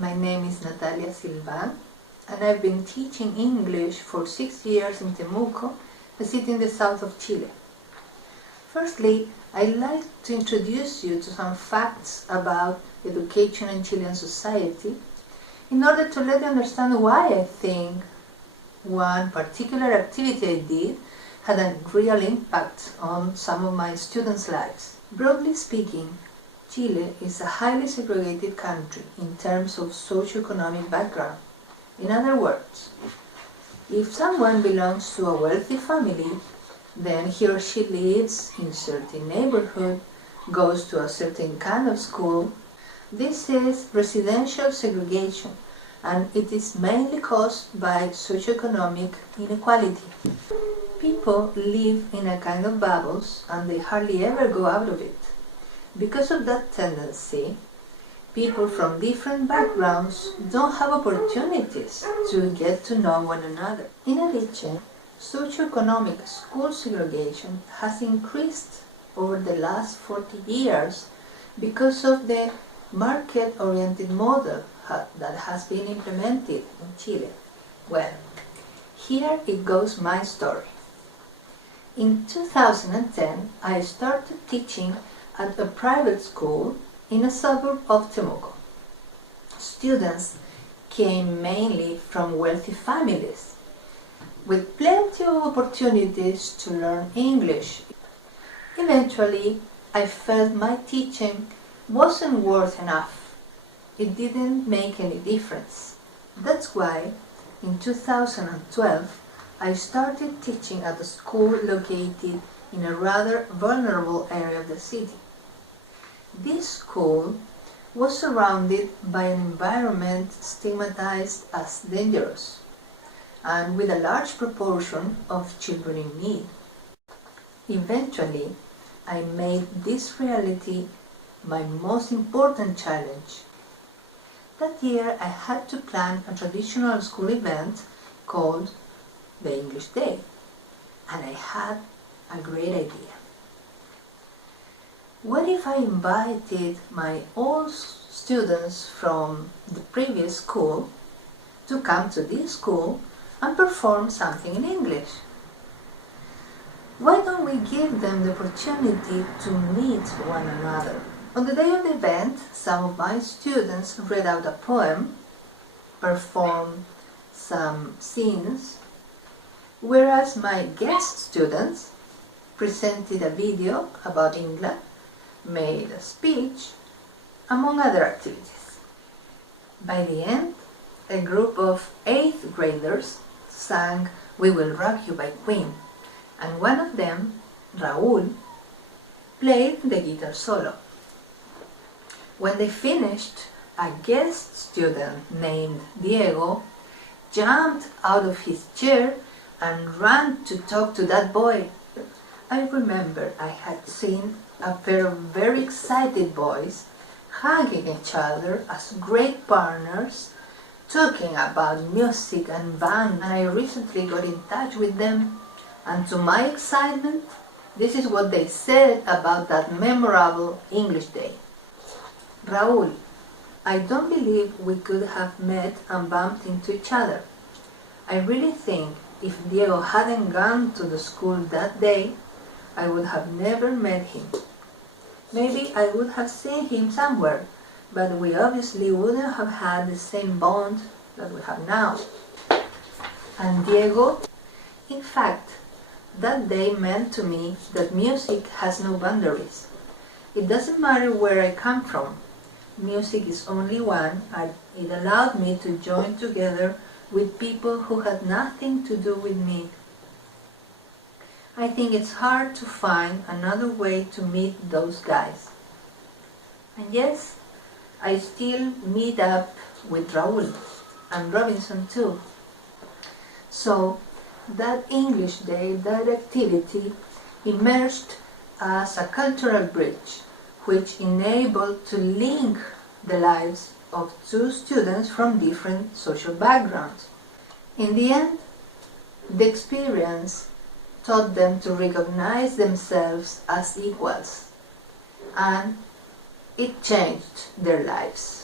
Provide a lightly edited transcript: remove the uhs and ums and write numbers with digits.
My name is Natalia Silván, and I've been teaching English for 6 years in Temuco, a city in the south of Chile. Firstly, I'd like to introduce you to some facts about education in Chilean society in order to let you understand why I think one particular activity I did had a real impact on some of my students' lives. Broadly speaking, Chile is a highly segregated country in terms of socioeconomic background. In other words, if someone belongs to a wealthy family, then he or she lives in a certain neighborhood, goes to a certain kind of school. This is residential segregation, and it is mainly caused by socioeconomic inequality. People live in a kind of bubbles and they hardly ever go out of it. Because of that tendency, people from different backgrounds don't have opportunities to get to know one another. In addition, socioeconomic school segregation has increased over the last 40 years because of the market-oriented model that has been implemented in Chile. Well, here it goes my story. In 2010, I started teaching at a private school in a suburb of Temuco. Students came mainly from wealthy families, with plenty of opportunities to learn English. Eventually, I felt my teaching wasn't worth enough. It didn't make any difference. That's why, in 2012, I started teaching at a school located in a rather vulnerable area of the city. This school was surrounded by an environment stigmatized as dangerous, and with a large proportion of children in need. Eventually, I made this reality my most important challenge. That year, I had to plan a traditional school event called the English Day, and I had a great idea. What if I invited my old students from the previous school to come to this school and perform something in English? Why don't we give them the opportunity to meet one another? On the day of the event, some of my students read out a poem, performed some scenes, whereas my guest students presented a video about England, made a speech, among other activities. By the end, a group of 8th graders sang "We Will Rock You" by Queen, and one of them, Raúl, played the guitar solo. When they finished, a guest student named Diego jumped out of his chair and ran to talk to that boy. I remember I had seen a pair of very excited boys hugging each other as great partners, talking about music and band, and I recently got in touch with them, and to my excitement, this is what they said about that memorable English Day. Raúl, I don't believe we could have met and bumped into each other. I really think if Diego hadn't gone to the school that day, I would have never met him. Maybe I would have seen him somewhere, but we obviously wouldn't have had the same bond that we have now. And Diego? In fact, that day meant to me that music has no boundaries. It doesn't matter where I come from. Music is only one, and it allowed me to join together with people who had nothing to do with me. I think it's hard to find another way to meet those guys. And yes, I still meet up with Raúl and Robinson too. So that English Day, that activity, emerged as a cultural bridge which enabled to link the lives of two students from different social backgrounds. In the end, the experience taught them to recognize themselves as equals, and it changed their lives.